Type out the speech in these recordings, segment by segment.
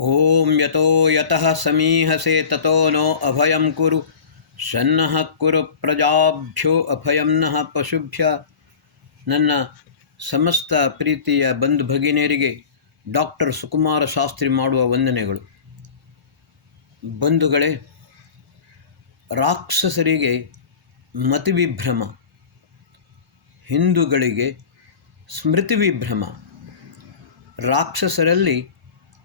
ಓಂ ಯತೋ ಯತಃ ಸಮೀಹಸೆ ತತೋ ನೋ ಅಭಯಂ ಕುರು ಶನ್ನಃ ಕುರು ಪ್ರಜಾಭ್ಯೋ ಅಭಯಂ ನಃ ಪಶುಭ್ಯ. ನನ್ನ ಸಮಸ್ತ ಪ್ರೀತಿಯ ಬಂಧು ಭಗಿನಿಯರಿಗೆ ಡಾಕ್ಟರ್ ಸುಕುಮಾರ ಶಾಸ್ತ್ರಿ ಮಾಡುವ ವಂದನೆಗಳು. ಬಂಧುಗಳೇ, ರಾಕ್ಷಸರಿಗೆ ಮತಿವಿಭ್ರಮ, ಹಿಂದೂಗಳಿಗೆ ಸ್ಮೃತಿ ವಿಭ್ರಮ. ರಾಕ್ಷಸರಲ್ಲಿ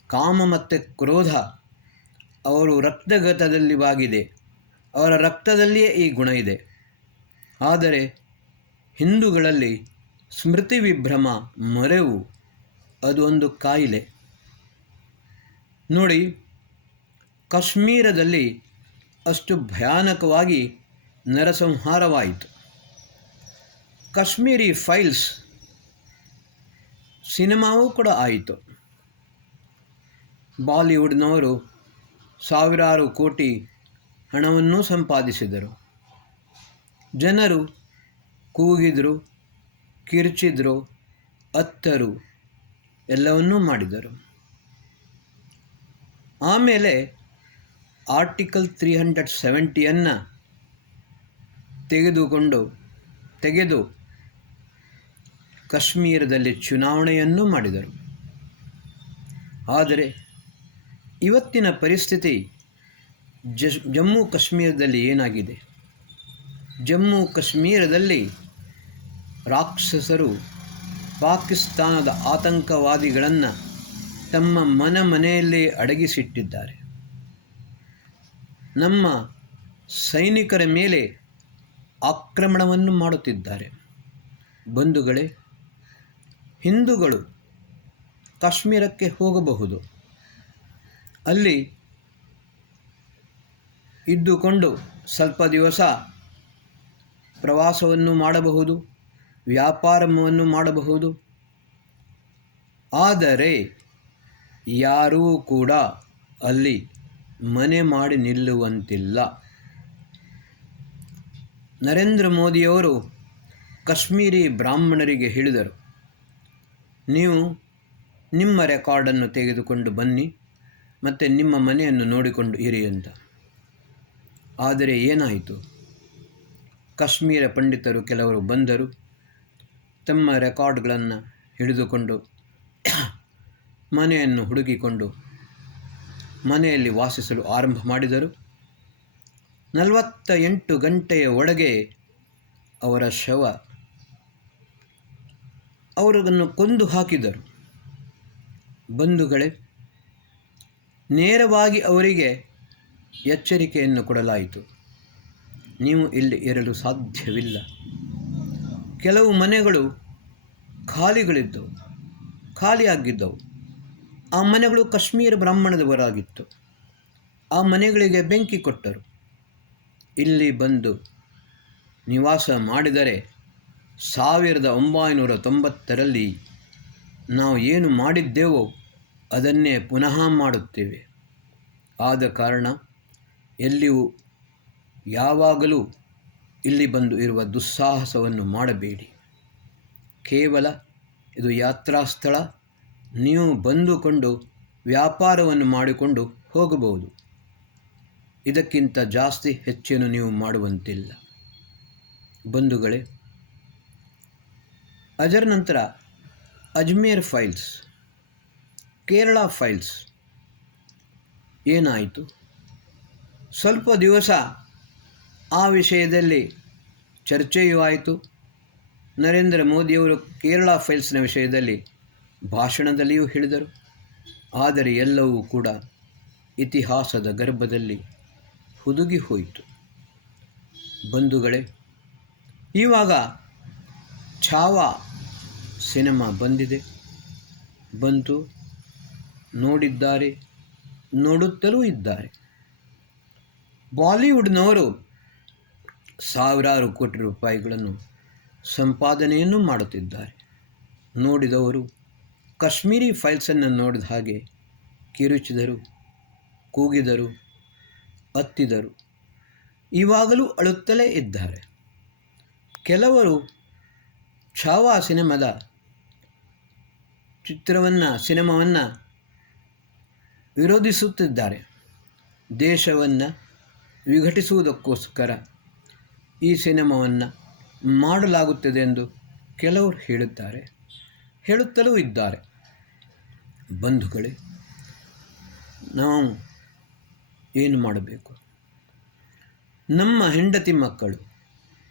ಕಾಮ ಮತ್ತು ಕ್ರೋಧ ಅವರು ರಕ್ತಗತದಲ್ಲಿ ಬಾಗಿದೆ, ಅವರ ರಕ್ತದಲ್ಲಿಯೇ ಈ ಗುಣ ಇದೆ. ಆದರೆ ಹಿಂದೂಗಳಲ್ಲಿ ಸ್ಮೃತಿ ವಿಭ್ರಮ, ಮರೆವು, ಅದು ಒಂದು ಕಾಯಿಲೆ. ನೋಡಿ, ಕಾಶ್ಮೀರದಲ್ಲಿ ಅಷ್ಟು ಭಯಾನಕವಾಗಿ ನರಸಂಹಾರವಾಯಿತು. ಕಾಶ್ಮೀರಿ ಫೈಲ್ಸ್ ಸಿನಿಮಾವೂ ಕೂಡ ಆಯಿತು. ಬಾಲಿವುಡ್ನವರು ಸಾವಿರಾರು ಕೋಟಿ ಹಣವನ್ನೂ ಸಂಪಾದಿಸಿದರು. ಜನರು ಕೂಗಿದರು, ಕಿರ್ಚಿದರು, ಅತ್ತರು, ಎಲ್ಲವನ್ನೂ ಮಾಡಿದರು. ಆಮೇಲೆ ಆರ್ಟಿಕಲ್ 370 ತೆಗೆದು ಕಾಶ್ಮೀರದಲ್ಲಿ ಚುನಾವಣೆಯನ್ನು ಮಾಡಿದರು. ಆದರೆ ಇವತ್ತಿನ ಪರಿಸ್ಥಿತಿ ಜಮ್ಮು ಕಾಶ್ಮೀರದಲ್ಲಿ ಏನಾಗಿದೆ? ಜಮ್ಮು ಕಾಶ್ಮೀರದಲ್ಲಿ ರಾಕ್ಷಸರು ಪಾಕಿಸ್ತಾನದ ಆತಂಕವಾದಿಗಳನ್ನು ತಮ್ಮ ಮನೆಯಲ್ಲೇ ಅಡಗಿಸಿಟ್ಟಿದ್ದಾರೆ. ನಮ್ಮ ಸೈನಿಕರ ಮೇಲೆ ಆಕ್ರಮಣವನ್ನು ಮಾಡುತ್ತಿದ್ದಾರೆ. ಬಂಧುಗಳೇ, ಹಿಂದೂಗಳು ಕಾಶ್ಮೀರಕ್ಕೆ ಹೋಗಬಹುದು, ಅಲ್ಲಿ ಇದ್ದುಕೊಂಡು ಸ್ವಲ್ಪ ದಿವಸ ಪ್ರವಾಸವನ್ನು ಮಾಡಬಹುದು, ವ್ಯಾಪಾರವನ್ನು ಮಾಡಬಹುದು. ಆದರೆ ಯಾರೂ ಕೂಡ ಅಲ್ಲಿ ಮನೆ ಮಾಡಿ ನಿಲ್ಲುವಂತಿಲ್ಲ. ನರೇಂದ್ರ ಮೋದಿಯವರು ಕಾಶ್ಮೀರಿ ಬ್ರಾಹ್ಮಣರಿಗೆ ಹೇಳಿದರು, ನೀವು ನಿಮ್ಮ ರೆಕಾರ್ಡನ್ನು ತೆಗೆದುಕೊಂಡು ಬನ್ನಿ ಮತ್ತು ನಿಮ್ಮ ಮನೆಯನ್ನು ನೋಡಿಕೊಂಡು ಇರಿ ಅಂತ. ಆದರೆ ಏನಾಯಿತು? ಕಾಶ್ಮೀರ ಪಂಡಿತರು ಕೆಲವರು ಬಂದರು, ತಮ್ಮ ರೆಕಾರ್ಡ್ಗಳನ್ನು ಹಿಡಿದುಕೊಂಡು ಮನೆಯನ್ನು ಹುಡುಕಿಕೊಂಡು ಮನೆಯಲ್ಲಿ ವಾಸಿಸಲು ಆರಂಭ ಮಾಡಿದರು. 48 ಗಂಟೆಯ ಒಳಗೆ ಅವರ ಶವ, ಅವರನ್ನು ಕೊಂದು ಹಾಕಿದರು. ಬಂಧುಗಳೇ, ನೇರವಾಗಿ ಅವರಿಗೆ ಎಚ್ಚರಿಕೆಯನ್ನು ಕೊಡಲಾಯಿತು, ನೀವು ಇಲ್ಲಿ ಇರಲು ಸಾಧ್ಯವಿಲ್ಲ. ಕೆಲವು ಮನೆಗಳು ಖಾಲಿಯಾಗಿದ್ದವು. ಆ ಮನೆಗಳು ಕಾಶ್ಮೀರ ಬ್ರಾಹ್ಮಣದವರಾಗಿತ್ತು. ಆ ಮನೆಗಳಿಗೆ ಬೆಂಕಿ ಕೊಟ್ಟರು. ಇಲ್ಲಿ ಬಂದು ನಿವಾಸ ಮಾಡಿದರೆ 1990ರಲ್ಲಿ ನಾವು ಏನು ಮಾಡಿದ್ದೇವೋ ಅದನ್ನೇ ಪುನಃ ಮಾಡುತ್ತೇವೆ. ಆದ ಕಾರಣ ಎಲ್ಲಿಯೂ ಯಾವಾಗಲೂ ಇಲ್ಲಿ ಬಂದು ಇರುವ ದುಸ್ಸಾಹಸವನ್ನು ಮಾಡಬೇಡಿ. ಕೇವಲ ಇದು ಯಾತ್ರಾ ಸ್ಥಳ, ನೀವು ಬಂದುಕೊಂಡು ವ್ಯಾಪಾರವನ್ನು ಮಾಡಿಕೊಂಡು ಹೋಗಬಹುದು. ಇದಕ್ಕಿಂತ ಜಾಸ್ತಿ ಹೆಚ್ಚೇನು ನೀವು ಮಾಡುವಂತಿಲ್ಲ. ಬಂಧುಗಳೇ, ಅದರ ನಂತರ ಅಜ್ಮೇರ್ ಫೈಲ್ಸ್, ಕೇರಳ ಫೈಲ್ಸ್ ಏನಾಯಿತು? ಸ್ವಲ್ಪ ದಿವಸ ಆ ವಿಷಯದಲ್ಲಿ ಚರ್ಚೆಯೂ ಆಯಿತು. ನರೇಂದ್ರ ಮೋದಿಯವರು ಕೇರಳ ಫೈಲ್ಸ್ನ ವಿಷಯದಲ್ಲಿ ಭಾಷಣದಲ್ಲಿಯೂ ಹೇಳಿದರು. ಆದರೆ ಎಲ್ಲವೂ ಕೂಡ ಇತಿಹಾಸದ ಗರ್ಭದಲ್ಲಿ ಹುದುಗಿ ಹೋಯಿತು. ಬಂಧುಗಳೇ, ಇವಾಗ ಛಾವಾ ಸಿನಿಮಾ ಬಂತು, ನೋಡಿದ್ದಾರೆ, ನೋಡುತ್ತಲೂ ಇದ್ದಾರೆ. ಬಾಲಿವುಡ್ನವರು ಸಾವಿರಾರು ಕೋಟಿ ರೂಪಾಯಿಗಳನ್ನು ಸಂಪಾದನೆಯನ್ನು ಮಾಡುತ್ತಿದ್ದಾರೆ. ನೋಡಿದವರು ಕಾಶ್ಮೀರಿ ಫೈಲ್ಸನ್ನು ನೋಡಿದ ಹಾಗೆ ಕಿರುಚಿದರು, ಕೂಗಿದರು, ಅತ್ತಿದರು. ಇವಾಗಲೂ ಅಳುತ್ತಲೇ ಇದ್ದಾರೆ. ಕೆಲವರು ಛಾವಾ ಸಿನಿಮಾವನ್ನು ವಿರೋಧಿಸುತ್ತಿದ್ದಾರೆ. ದೇಶವನ್ನು ವಿಘಟಿಸುವುದಕ್ಕೋಸ್ಕರ ಈ ಸಿನಿಮಾವನ್ನು ಮಾಡಲಾಗುತ್ತದೆ ಎಂದು ಕೆಲವರು ಹೇಳುತ್ತಲೂ ಇದ್ದಾರೆ. ಬಂಧುಗಳೇ, ನಾವು ಏನು ಮಾಡಬೇಕು? ನಮ್ಮ ಹೆಂಡತಿ ಮಕ್ಕಳು,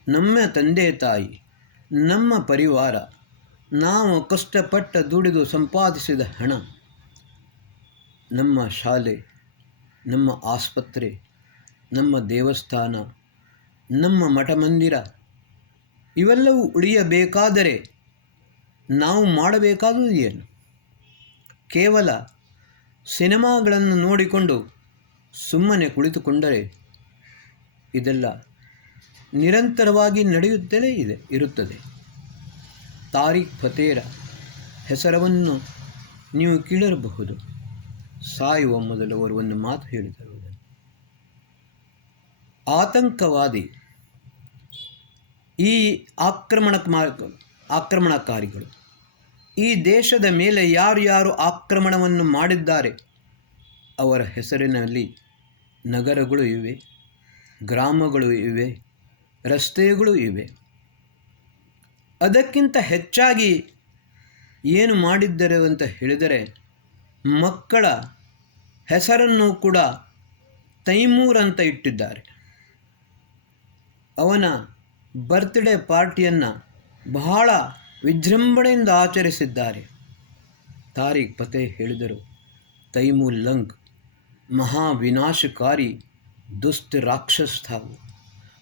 ನಮ್ಮ ತಂದೆ ತಾಯಿ, ನಮ್ಮ ಪರಿವಾರ, ನಾವು ಕಷ್ಟಪಟ್ಟು ದುಡಿದು ಸಂಪಾದಿಸಿದ ಹಣ, ನಮ್ಮ ಶಾಲೆ, ನಮ್ಮ ಆಸ್ಪತ್ರೆ, ನಮ್ಮ ದೇವಸ್ಥಾನ, ನಮ್ಮ ಮಠ ಮಂದಿರ ಇವೆಲ್ಲವೂ ಉಳಿಯಬೇಕಾದರೆ ನಾವು ಮಾಡಬೇಕಾದುದು ಏನು? ಕೇವಲ ಸಿನಿಮಾಗಳನ್ನು ನೋಡಿಕೊಂಡು ಸುಮ್ಮನೆ ಕುಳಿತುಕೊಂಡರೆ ಇದೆಲ್ಲ ನಿರಂತರವಾಗಿ ನಡೆಯುತ್ತಲೇ ಇರುತ್ತದೆ. ತಾರಿಕ್ ಫತೇರ ಹೆಸರನ್ನು ನೀವು ಕೇಳಿರಬಹುದು. ಸಾಯುವ ಮೊದಲು ಅವರು ಒಂದು ಮಾತು ಹೇಳಿದರು. ಆತಂಕವಾದಿ, ಈ ಆಕ್ರಮಣಕಾರಿಗಳು ಈ ದೇಶದ ಮೇಲೆ ಯಾರು ಆಕ್ರಮಣವನ್ನು ಮಾಡಿದ್ದಾರೆ ಅವರ ಹೆಸರಿನಲ್ಲಿ ನಗರಗಳು ಇವೆ, ಗ್ರಾಮಗಳು ಇವೆ, ರಸ್ತೆಗಳು ಇವೆ. ಅದಕ್ಕಿಂತ ಹೆಚ್ಚಾಗಿ ಏನು ಮಾಡಿದ್ದಾರೆ ಅಂತ ಹೇಳಿದರೆ, ಮಕ್ಕಳ ಹೆಸರನ್ನು ಕೂಡ ತೈಮೂರ್ ಅಂತ ಇಟ್ಟಿದ್ದಾರೆ. ಅವನ ಬರ್ತ್ಡೇ ಪಾರ್ಟಿಯನ್ನು ಬಹಳ ವಿಜೃಂಭಣೆಯಿಂದ ಆಚರಿಸಿದ್ದಾರೆ. ತಾರಿಕ್ ಫತೆ ಹೇಳಿದರು, तैमूर लंग महाविनाशकारी दुष्ट राक्षस था वो।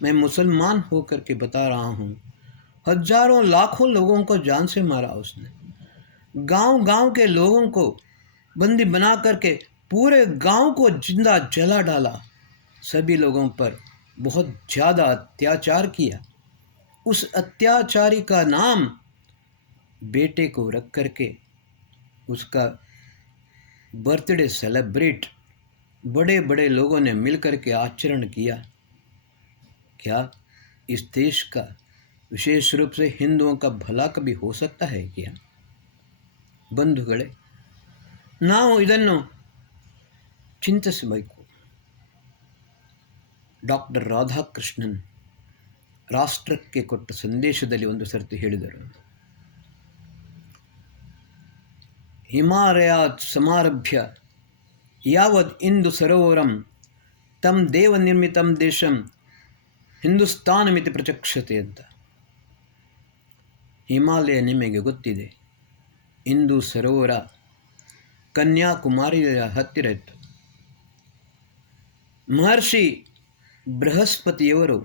मैं मुसलमान होकर के बता रहा हूँ, हजारों लाखों लोगों को जान से मारा उसने। गांव-गांव के लोगों को बंदी बना करके पूरे गांव को जिंदा जला डाला। सभी लोगों पर बहुत ज़्यादा अत्याचार किया। उस अत्याचारी का नाम बेटे को रख करके उसका बर्थडे सेलिब्रेट बड़े बड़े लोगों ने मिलकर के आचरण किया। क्या इस देश का विशेष रूप से हिंदुओं का भला कभी हो सकता है क्या? ಬಂಧುಗಳೇ, ನಾವು ಇದನ್ನು ಚಿಂತಿಸಬೇಕು. ಡಾಕ್ಟರ್ ರಾಧಾಕೃಷ್ಣನ್ ರಾಷ್ಟ್ರಕ್ಕೆ ಕೊಟ್ಟ ಸಂದೇಶದಲ್ಲಿ ಒಂದು ಸರ್ತಿ ಹೇಳಿದರು, ಹಿಮಾಲಯಾತ್ ಸಮಾರಭ್ಯ ಯಾವದ್ ಇಂದು ಸರೋವರಂ ತಂ ದೇವ ನಿರ್ಮಿತಂ ದೇಶಂ ಹಿಂದೂಸ್ತಾನಮಿತಿ ಪ್ರಚಕ್ಷತೆ ಅಂತ. ಹಿಮಾಲಯ ನಿಮಗೆ ಗೊತ್ತಿದೆ, ಇಂದು ಸರೋವರ ಕನ್ಯಾಕುಮಾರಿಯ ಹತ್ತಿರ ಇತ್ತು. ಮಹರ್ಷಿ ಬೃಹಸ್ಪತಿಯವರು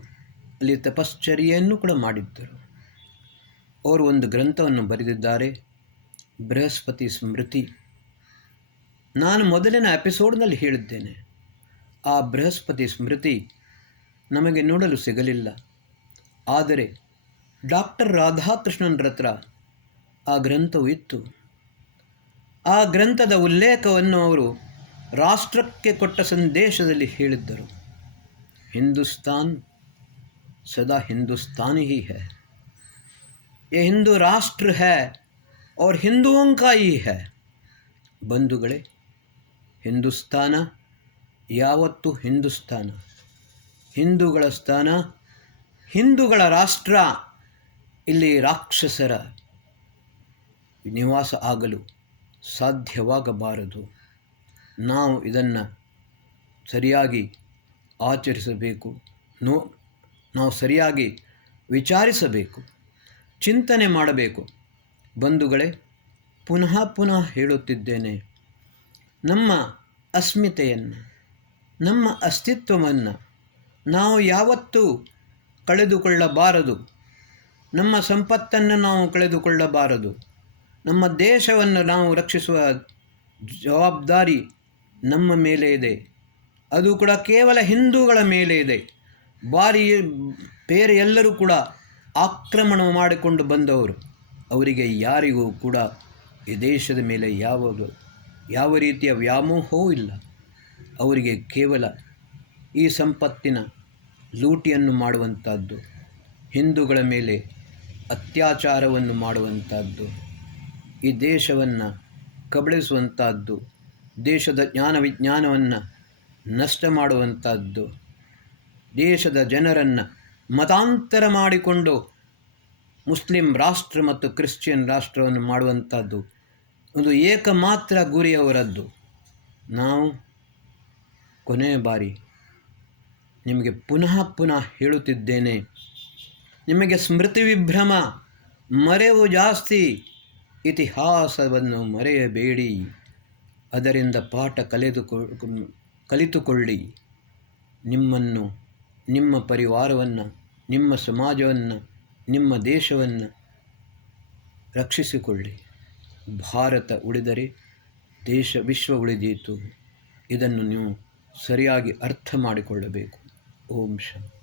ಅಲ್ಲಿ ತಪಶ್ಚರ್ಯೆಯನ್ನು ಕೂಡ ಮಾಡಿದ್ದರು. ಅವರು ಒಂದು ಗ್ರಂಥವನ್ನು ಬರೆದಿದ್ದಾರೆ, ಬೃಹಸ್ಪತಿ ಸ್ಮೃತಿ. ನಾನು ಮೊದಲಿನ ಎಪಿಸೋಡ್ನಲ್ಲಿ ಹೇಳಿದ್ದೇನೆ, ಆ ಬೃಹಸ್ಪತಿ ಸ್ಮೃತಿ ನಮಗೆ ನೋಡಲು ಸಿಗಲಿಲ್ಲ. ಆದರೆ ಡಾಕ್ಟರ್ ರಾಧಾಕೃಷ್ಣನ್ರ ಹತ್ರ ಆ ಗ್ರಂಥವು ಇತ್ತು. ಆ ಗ್ರಂಥದ ಉಲ್ಲೇಖವನ್ನು ಅವರು ರಾಷ್ಟ್ರಕ್ಕೆ ಕೊಟ್ಟ ಸಂದೇಶದಲ್ಲಿ ಹೇಳಿದ್ದರು, ಹಿಂದೂಸ್ತಾನ್ ಸದಾ हिंदुस्तानी ही है, ये हिंदू राष्ट्र है और हिंदुओं का ही है. ಬಂಧುಗಳೇ, ಹಿಂದೂಸ್ತಾನ ಯಾವತ್ತು ಹಿಂದೂಸ್ತಾನ, ಹಿಂದೂಗಳ ಸ್ಥಾನ, ಹಿಂದೂಗಳ ರಾಷ್ಟ್ರ. ಇಲ್ಲಿ ರಾಕ್ಷಸರ ನಿವಾಸ ಆಗಲು ಸಾಧ್ಯವಾಗಬಾರದು. ನಾವು ಇದನ್ನು ಸರಿಯಾಗಿ ಆಚರಿಸಬೇಕು. ನಾವು ಸರಿಯಾಗಿ ವಿಚಾರಿಸಬೇಕು, ಚಿಂತನೆ ಮಾಡಬೇಕು. ಬಂಧುಗಳೇ, ಪುನಃ ಪುನಃ ಹೇಳುತ್ತಿದ್ದೇನೆ, ನಮ್ಮ ಅಸ್ಮಿತೆಯನ್ನು, ನಮ್ಮ ಅಸ್ತಿತ್ವವನ್ನು ನಾವು ಯಾವತ್ತೂ ಕಳೆದುಕೊಳ್ಳಬಾರದು. ನಮ್ಮ ಸಂಪತ್ತನ್ನು ನಾವು ಕಳೆದುಕೊಳ್ಳಬಾರದು. ನಮ್ಮ ದೇಶವನ್ನು ನಾವು ರಕ್ಷಿಸುವ ಜವಾಬ್ದಾರಿ ನಮ್ಮ ಮೇಲೆ ಇದೆ. ಅದು ಕೂಡ ಕೇವಲ ಹಿಂದೂಗಳ ಮೇಲೆ ಇದೆ. ಬೇರೆ ಎಲ್ಲರೂ ಕೂಡ ಆಕ್ರಮಣ ಮಾಡಿಕೊಂಡು ಬಂದವರು. ಅವರಿಗೆ ಯಾರಿಗೂ ಕೂಡ ಈ ದೇಶದ ಮೇಲೆ ಯಾವ ರೀತಿಯ ವ್ಯಾಮೋಹವೂ ಇಲ್ಲ. ಅವರಿಗೆ ಕೇವಲ ಈ ಸಂಪತ್ತಿನ ಲೂಟಿಯನ್ನು ಮಾಡುವಂಥದ್ದು, ಹಿಂದೂಗಳ ಮೇಲೆ ಅತ್ಯಾಚಾರವನ್ನು ಮಾಡುವಂಥದ್ದು, ಈ ದೇಶವನ್ನು ಕಬಳಿಸುವಂಥದ್ದು ದೇಶದ ಜ್ಞಾನ ವಿಜ್ಞಾನವನ್ನು ನಷ್ಟ ಮಾಡುವಂಥದ್ದು, ದೇಶದ ಜನರನ್ನು ಮತಾಂತರ ಮಾಡಿಕೊಂಡು ಮುಸ್ಲಿಂ ರಾಷ್ಟ್ರ ಮತ್ತು ಕ್ರಿಶ್ಚಿಯನ್ ರಾಷ್ಟ್ರವನ್ನು ಮಾಡುವಂಥದ್ದು ಒಂದು ಏಕಮಾತ್ರ ಗುರಿಯವರದ್ದು. ನಾವು ಕೊನೆಯ ಬಾರಿ ನಿಮಗೆ ಪುನಃ ಹೇಳುತ್ತಿದ್ದೇನೆ, ನಿಮಗೆ ಸ್ಮೃತಿ ವಿಭ್ರಮ, ಮರೆವು ಜಾಸ್ತಿ, ಇತಿಹಾಸವನ್ನು ಮರೆಯಬೇಡಿ, ಅದರಿಂದ ಪಾಠ ಕಲಿತುಕೊಳ್ಳಿ. ನಿಮ್ಮನ್ನು, ನಿಮ್ಮ ಪರಿವಾರವನ್ನು, ನಿಮ್ಮ ಸಮಾಜವನ್ನು, ನಿಮ್ಮ ದೇಶವನ್ನು ರಕ್ಷಿಸಿಕೊಳ್ಳಿ. ಭಾರತ ಉಳಿದರೆ ವಿಶ್ವ ಉಳಿದೀತು. ಇದನ್ನು ನೀವು ಸರಿಯಾಗಿ ಅರ್ಥ ಮಾಡಿಕೊಳ್ಳಬೇಕು. ಓಂ ಶಾಂತಿ.